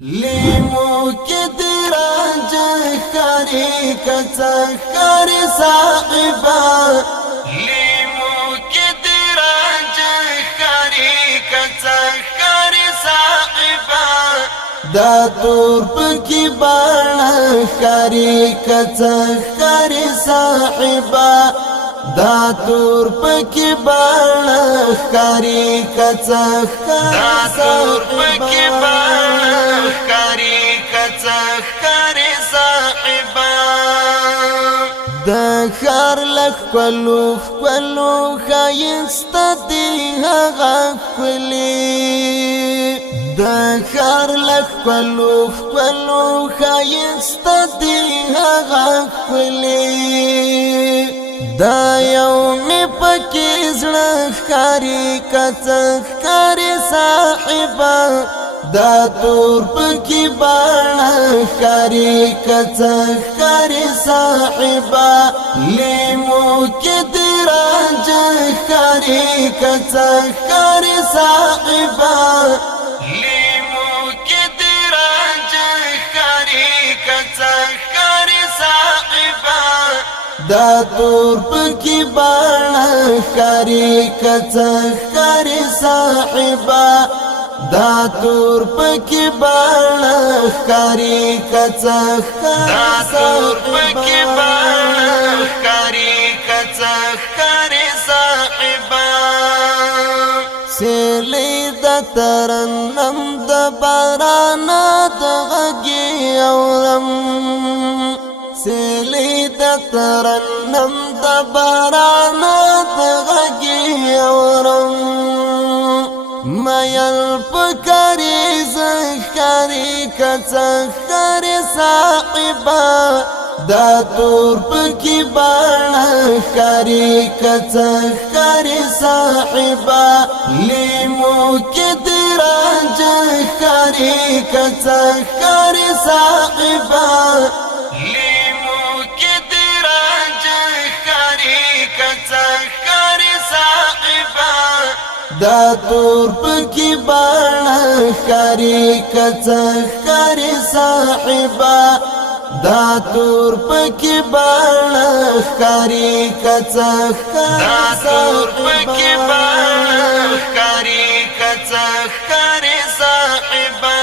لیمو کی دراجه خاری کچا خاری صاحبا لیمو کی دراجه خاری کچا خاری صاحبا دا تور پکی بانا خاری کچا خاری صاحبا دا تور پکی بانا خاری کچا خاری صاحبا دا خار لخ کلو خایستا دی هغا خلی دا خار لخ کلو خایستا دی هغا خلی دا یوم پکی زړه خاری کڅ خاری صاحبا دا تور پکی بانا خاری کڅ خاری صاحبا لیمو کی دراجه خاری کڅ خاری صاحبا لیمو کی دراجه خاری کڅ خاری صاحبا دا تور پکی بانا خاری کڅ خاری صاحبا دا تور پکی بانا خاری کڅ خاری صاحبا سیلی دا ترنم دا بارانا دا غگی اورم سیلی دا ترنم دا بارانا دا غگی اورم مایل پکاری زخاری کڅ خاری صاحبا دا تور پکی بانا خاری کڅ خاری صاحبا لیمو کی دراجه خاری کڅ خاری صاحبا لیمو کی دراجه خاری کڅ خاری صاحبا دا تور پکی بانا خاری کڅ خاری صاحبا دا تور پکی بانا خاری کڅ خاری صاحبا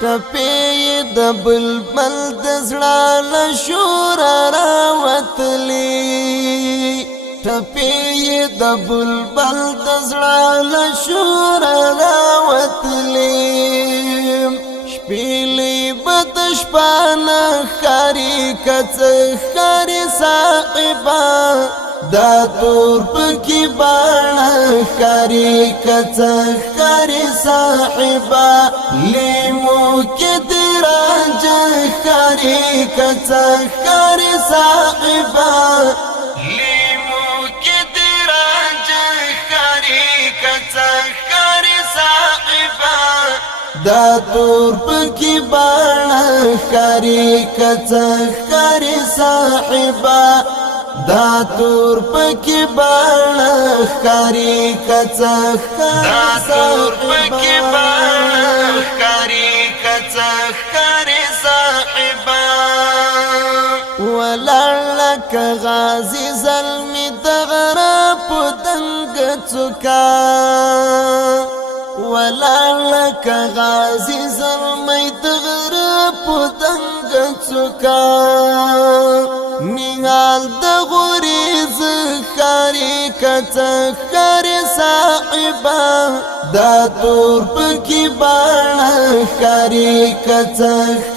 ټپی د بلبل د زړه له شور راوتلی ټپی د بلبل د زړه له شور راوتلی شپیلی بد شپانه خاری کڅ خاری صاحبا دا تور پکی بانا خاری کڅ خاری صاحبا لیمو کی دراجه خاری کڅ خاری صاحبا لیمو کی دراجه خاری کڅ خاری صاحبا دا تور پکی بانا خاری کڅ خاری صاحبا دا تور پکی بانا خاری کڅ خاری صاحبا ولعلک غازی ظلمی دغرا پدنگ چکا ولعلک غازی ظلمی دغرا پدنگ چکا نیال د غریز خاری کڅ خاری صاحبا دا تور پکی بانا خاری کڅ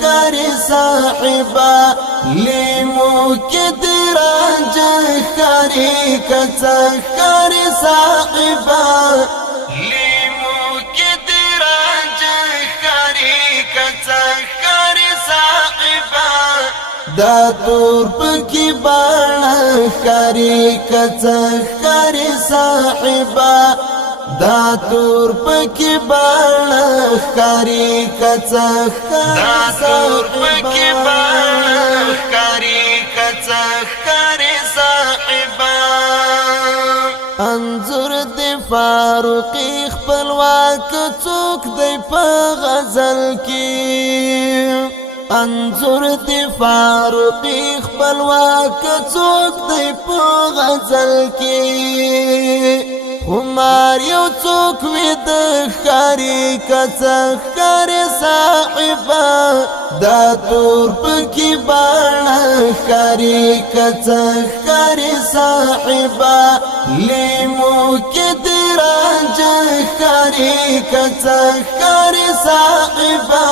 خاری صاحبا لیمو کی دراجه خاری کڅ خاری صاحبا لیمو کی دراجه خاری کڅ خاری صاحبا دا تور پکی بانا خاری کڅ خاری صاحبا دا تور پکی بانا خاری کڅ خاری صاحبا انظر دی فاروقی خپلوان خپلواک څوک دی په غزل کې انظر دی فاروقی خپلواک څوک دی په غزل کې عمر یو څوک وی د ښکاری کڅ ښکاری صاحبا دا تور پکې باڼه ښکاری کڅ ښکاری صاحبا لیمو کې دی راجه ښکاری کڅ ښکاری صاحبا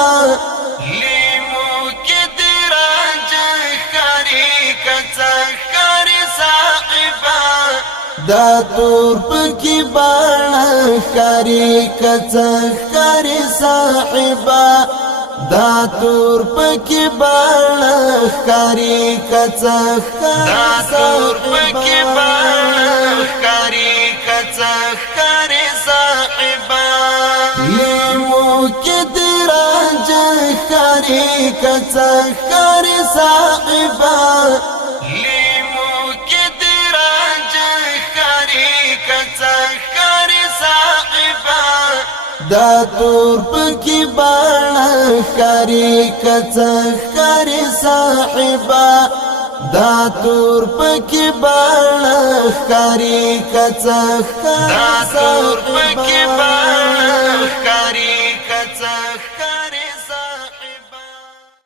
لیمو کې دی راجه ښکاری کڅ ښکاری صاحبا دا تور پکی باڼه ښکاری کڅ ښکاری صاحبا دا تور پکی باڼه ښکاری کڅ ښکاری صاحبا لیمو کې دی راجه ښکاری کڅ ښکاری صاحبا دا تور پکی باڼه ښکاری کڅ ښکاری صاحبا دا تور پکی باڼه ښکاری کڅ ښکاری